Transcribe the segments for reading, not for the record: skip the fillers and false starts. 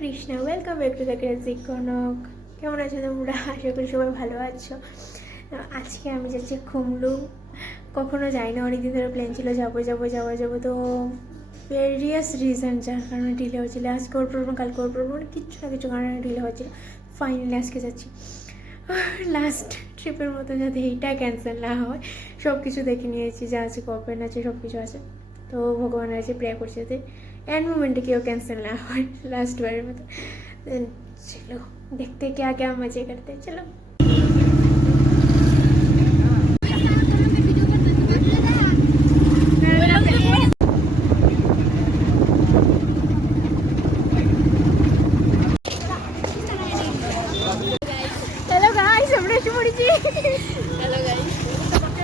Krishna, welcome back to the crazy Kanak. কেমন আছো তোমরা? আশা করি সবাই ভালো আছো। আজকে আমি যাচ্ছি খুমলু। কখনো যাই না, অনেকদিন ধরে প্ল্যান ছিল যাবো, তো ভেরিয়াস রিজন যার কারণে ডিলে হচ্ছিল। আজকে ওর প্রবলেম, কালকে ওর প্রবলেম, কিচ্ছু না কিছু কারণে ডিলে হচ্ছিল। ফাইনালি আজকে যাচ্ছি। লাস্ট ট্রিপের মতো যাতে এইটা ক্যান্সেল না হয়। সব কিছু দেখে নিয়েছি, যা আছে কপেন আছে, সব কিছু আছে। তো ভগবানের কাছে প্রে করছি যাতে এন্ড মোমেন্টে কেউ ক্যান্সেল না হয়, লাস্ট বারের মতো। চলো দেখতে क्या क्या मजे करते हैं। चलो हेलो गाइस, আমরা এসে পড়েছি।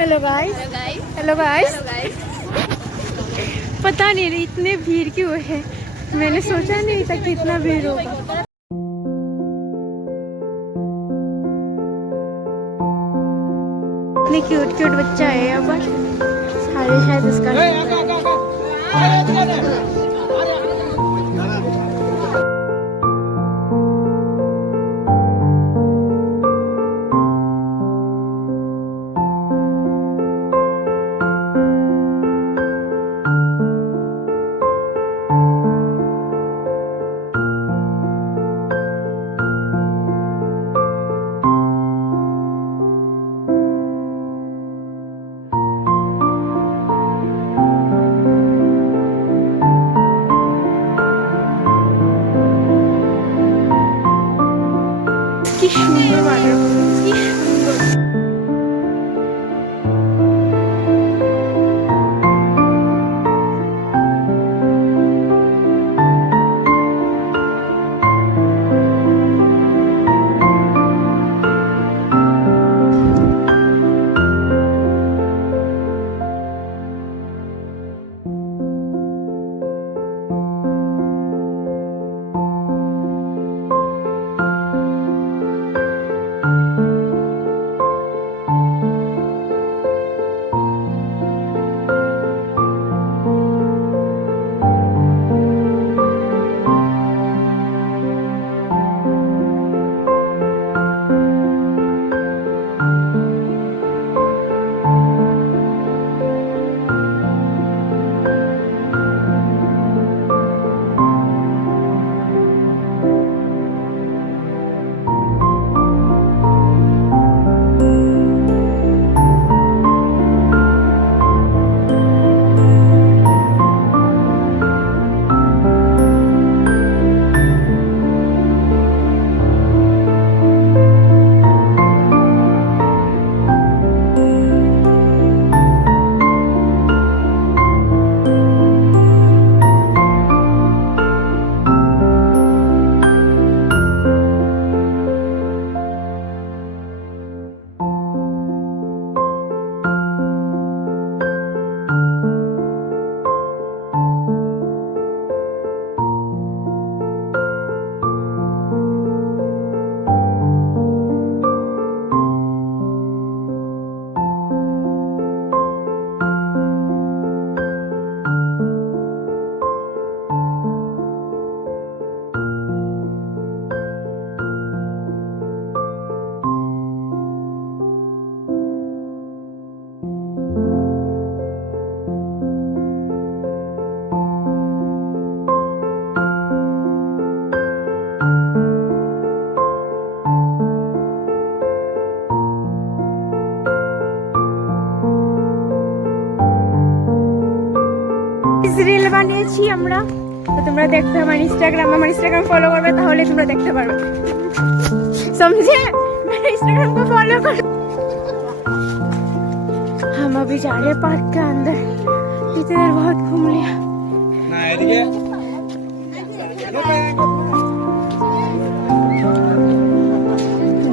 Hello guys, hello guys. पता नहीं इतने भीड़ क्यों है, मैंने सोचा नहीं था कि इतना भीड़ होगा। इतने क्यूट क्यूट बच्चा है यहाँ पर, सारे शायद इसका কি সুন্দর বাজার, কি সুন্দর। রিল বানিয়েছি আমরা, তো তোমরা দেখবে আমার ইনস্টাগ্রাম ফলো করবে, তাহলে তোমরা দেখতে পারবে। समझे? मेरे इंस्टाग्राम को फॉलो करो। हम अभी जा रहे हैं पार्क के अंदर। इतनी देर बहुत घूम लिया।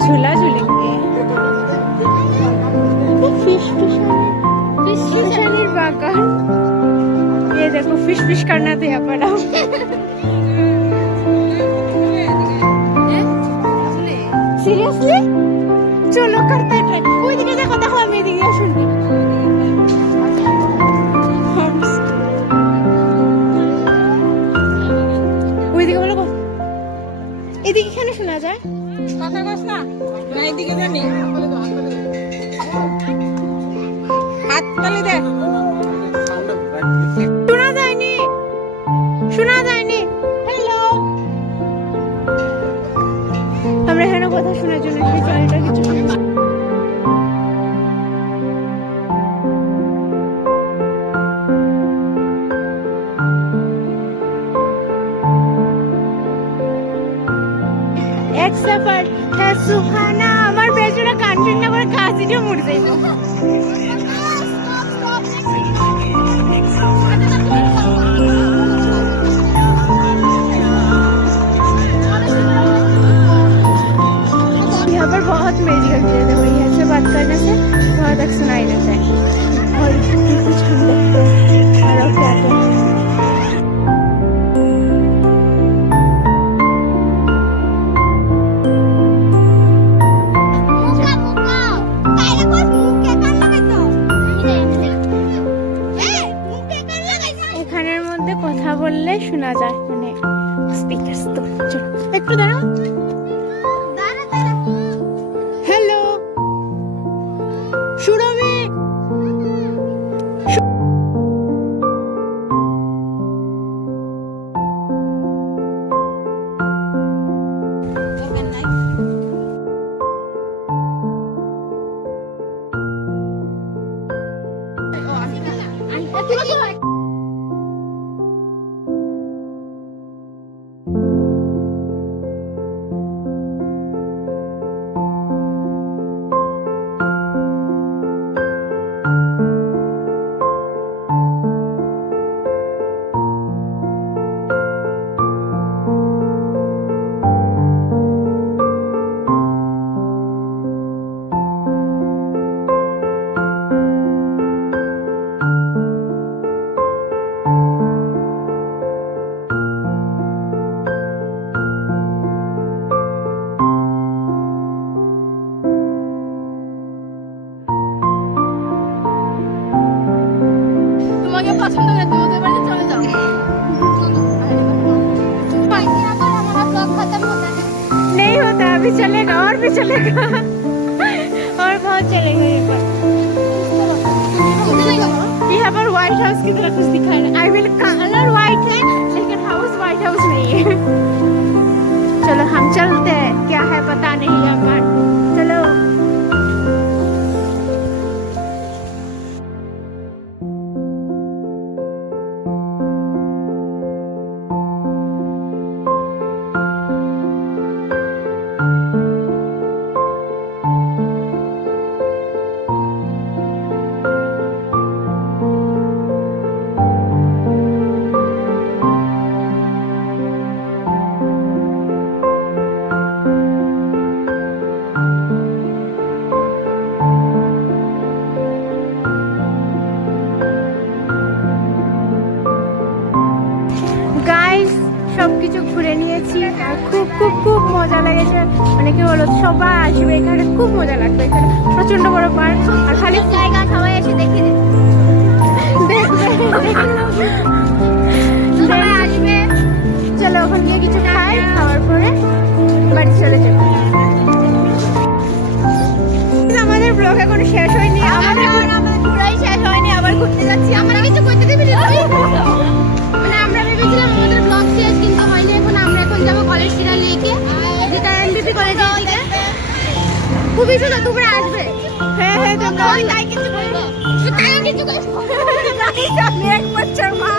झूला झूलेंगे। फिश बागान, ये देखो फिश करना तो यहाँ पर। সিরিয়াসলি চলো করতে ট্রাই। ওইদিকে দেখো, আমি এদিকে শুনবি। ওইদিকে বলো এদিকে কেন শোনা যায়? কথা কস না, না এদিকে জানি হাত তালি দে। শোনা যায়নি, শোনা যায়নি। হ্যালো, আমরা এখানে কথা শোনার জন্য সেই চ্যানেলটা কিছু এক সফর है सुहाना আমার বেজরা কাঞ্চন না করে কাজিটা মরে যাইবো। यहाँ पर बहुत म्यूजिकल चीज़ें देखो, यहाँ से बात करने से बहुत तक सुनाई देता है और कुछ हम देखते हैं और अब क्या कहते हैं। এখানের মধ্যে কথা বললে শোনা যায়, মানে স্পিকার তো চলো একটু দাঁড়াও। হ্যালো সুরভি, তোমাকে পছন্দ করে তুমি ওদের বাড়িতে চলে যাও। नहीं होता, अभी चलेगा और भी चलेगा और बहुत चलेगा। यहाँ पर व्हाइट हाउस की तरह कुछ दिखाई रहा है। आई विल कलर व्हाइट है लेकिन हाउस व्हाइट हाउस नहीं है। चलो हम चलते हैं, क्या है पता नहीं यहाँ पर। चलो সবকিছু ঘুরে নিয়েছি আর খুব খুব খুব মজা লেগেছে। অনেকে বলো সবাই আসবে এখানে, খুব মজা লাগবে। এখানে প্রচন্ড বড় পার্ক আর খালি জায়গা, সবাই এসে দেখে সবাই আসবে। চলো ওখান গিয়ে কিছু খাই, খাওয়ার পরে বাড়ি চলে যাবো। আমাদের ব্লগ এখনো শেষ হয়নি, আমাদের ঘোরাই শেষ হয়নি, আবার ঘুরতে যাচ্ছি। আমরা কিছু করতে দিবি না, মানে আমরা ভেবেছিলাম আমাদের ব্লগ শেষ, কিন্তু হয়নি। আমরা এখন যাবো কলেজ ফিরা লেকে, যেটা এমবিপি কলেজের দিকে। খুবই সুন্দর, তোমরা আসবে। হ্যাঁ হ্যাঁ তোমরা তাই কিছু বলবো, তাই কিছু আমি এক বছর মা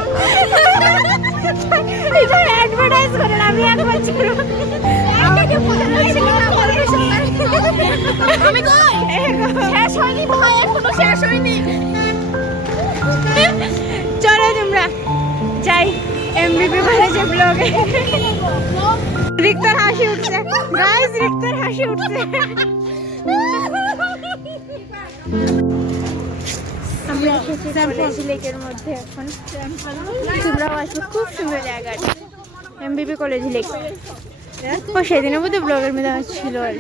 এটা অ্যাডভার্টাইজ করেন। আমি এক বছর আমাকে আমি কই শেষ হয়নি ভাই, এখনো শেষ হয়নি। চলো তোমরা যাই এমবিপি কলেজে ব্লগে। রিক্তার হাসি উঠছে গাইস, রিক্তার হাসি উঠছে। আমরা এসেছি লেকের মধ্যে এখন। তোমরাও আসবে, খুব সুন্দর জায়গাটা এমবিপি কলেজ লেক। ও সেদিনও বোধহয় ব্লগের মধ্যে ছিল আর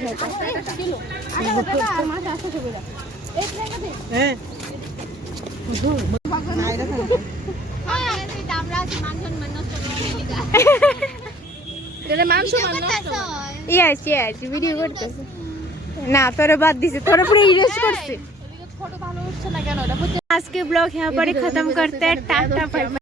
ইয়াস ইয়াস ভিডিও করতেছে না তোরে বাদ দিছে তোরে পুরো ইরেজ করছে। আজকে ব্লগ यहाँ पर ही खत्म करते हैं। Tata bye bye.